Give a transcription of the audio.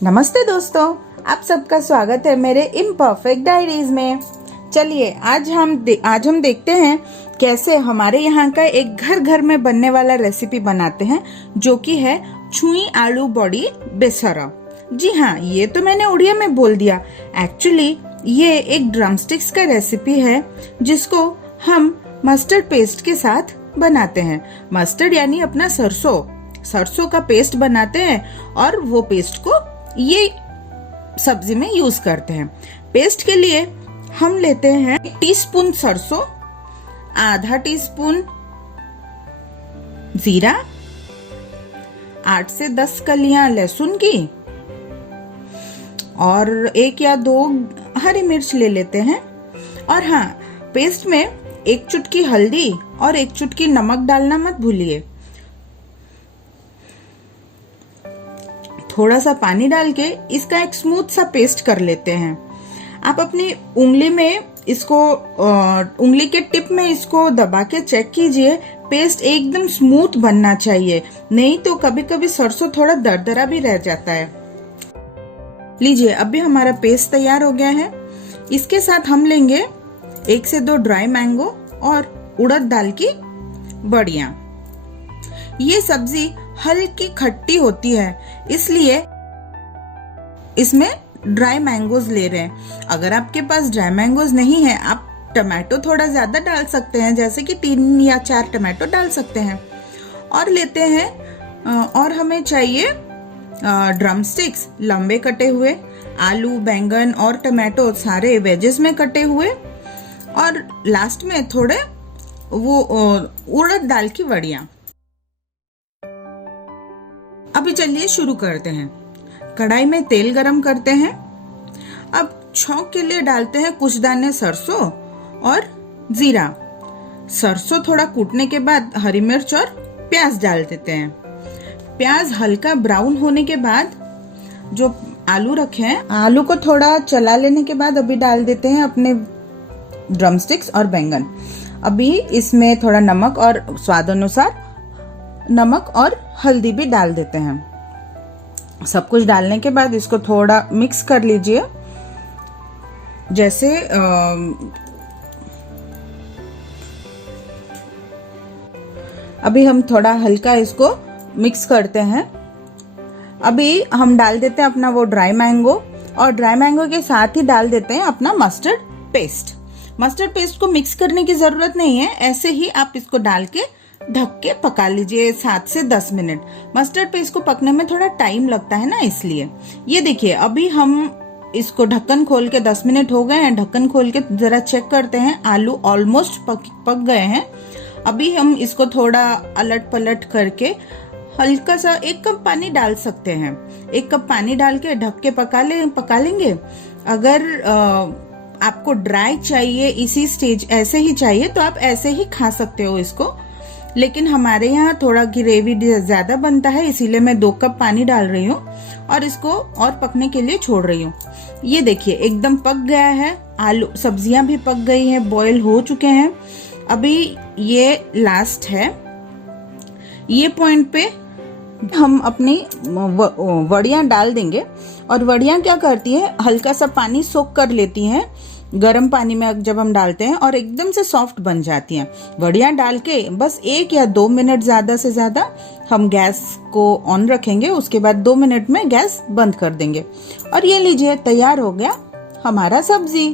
नमस्ते दोस्तों, आप सबका स्वागत है मेरे इम्परफेक्ट डायरीज में। चलिए आज हम देखते हैं कैसे हमारे यहाँ का एक घर घर में बनने वाला रेसिपी बनाते हैं, जो कि है छुई आलू बड़ी बेसरा। जी हाँ, ये तो मैंने उड़िया में बोल दिया। एक्चुअली ये एक ड्रमस्टिक्स का रेसिपी है जिसको हम मस्टर्ड पेस्ट के साथ बनाते हैं। मस्टर्ड यानी अपना सरसों का पेस्ट बनाते हैं और वो पेस्ट को ये सब्जी में यूज करते हैं। पेस्ट के लिए हम लेते हैं 1 टीस्पून सरसों, आधा टीस्पून जीरा, 8 से 10 कलियां लहसुन की और 1 या 2 हरी मिर्च ले लेते हैं। और हाँ, पेस्ट में 1 चुटकी हल्दी और 1 चुटकी नमक डालना मत भूलिए। थोड़ा सा पानी डाल के इसका एक स्मूथ सा पेस्ट कर लेते हैं। आप अपनी उंगली में इसको उंगली के टिप में इसको दबा के चेक कीजिए, पेस्ट एकदम स्मूथ बनना चाहिए, नहीं तो कभी कभी सरसों थोड़ा दरदरा भी रह जाता है। लीजिए, अभी हमारा पेस्ट तैयार हो गया है। इसके साथ हम लेंगे 1 से 2 ड्राई मैंगो और उड़द दाल की बड़ियां। ये सब्जी हल्की खट्टी होती है, इसलिए इसमें ड्राई मैंगोज ले रहे हैं। अगर आपके पास ड्राई मैंगोज नहीं है, आप टमाटो थोड़ा ज्यादा डाल सकते हैं, जैसे कि 3 या 4 टमाटो डाल सकते हैं। और लेते हैं और हमें चाहिए ड्रमस्टिक्स लंबे कटे हुए, आलू, बैंगन और टमाटो सारे वेजेस में कटे हुए, और लास्ट में थोड़े वो उड़द दाल की वड़ियां। अभी चलिए शुरू करते हैं। कढ़ाई में तेल गरम करते हैं। अब छौंक के लिए डालते हैं कुछ दाने सरसों और जीरा। सरसों थोड़ा कूटने के बाद हरी मिर्च और प्याज डाल देते हैं। प्याज हल्का ब्राउन होने के बाद जो आलू रखे हैं, आलू को थोड़ा चला लेने के बाद अभी डाल देते हैं अपने ड्रमस्टिक्स और बैंगन। अभी इसमें थोड़ा नमक और स्वाद अनुसार नमक और हल्दी भी डाल देते हैं। सब कुछ डालने के बाद इसको थोड़ा मिक्स कर लीजिए। जैसे अभी हम थोड़ा हल्का इसको मिक्स करते हैं। अभी हम डाल देते हैं अपना वो ड्राई मैंगो, और ड्राई मैंगो के साथ ही डाल देते हैं अपना मस्टर्ड पेस्ट। मस्टर्ड पेस्ट को मिक्स करने की जरूरत नहीं है, ऐसे ही आप इसको डाल के ढक के पका लीजिए 7 से 10 मिनट। मस्टर्ड पेस्ट को पकने में थोड़ा टाइम लगता है ना, इसलिए। ये देखिए, अभी हम इसको ढक्कन खोल के 10 मिनट हो गए हैं। ढक्कन खोल के जरा चेक करते हैं, आलू ऑलमोस्ट पक गए हैं। अभी हम इसको थोड़ा अलट पलट करके हल्का सा 1 कप पानी डाल सकते हैं। 1 कप पानी डाल के ढक के पका लेंगे। अगर आपको ड्राई चाहिए, इसी स्टेज ऐसे ही चाहिए, तो आप ऐसे ही खा सकते हो इसको। लेकिन हमारे यहाँ थोड़ा ग्रेवी ज्यादा बनता है, इसीलिए मैं 2 कप पानी डाल रही हूँ और इसको और पकने के लिए छोड़ रही हूँ। ये देखिए, एकदम पक गया है। आलू, सब्जियां भी पक गई हैं, बॉईल हो चुके हैं। अभी ये लास्ट है। ये पॉइंट पे हम अपनी वड़ियां डाल देंगे। और वड़ियां क्या करती है, हल्का सा पानी सोख कर लेती हैं गर्म पानी में जब हम डालते हैं, और एकदम से सॉफ्ट बन जाती हैं। वड़ियां डाल के बस 1 या 2 मिनट ज्यादा से ज्यादा हम गैस को ऑन रखेंगे। उसके बाद 2 मिनट में गैस बंद कर देंगे। और ये लीजिए, तैयार हो गया हमारा सब्जी।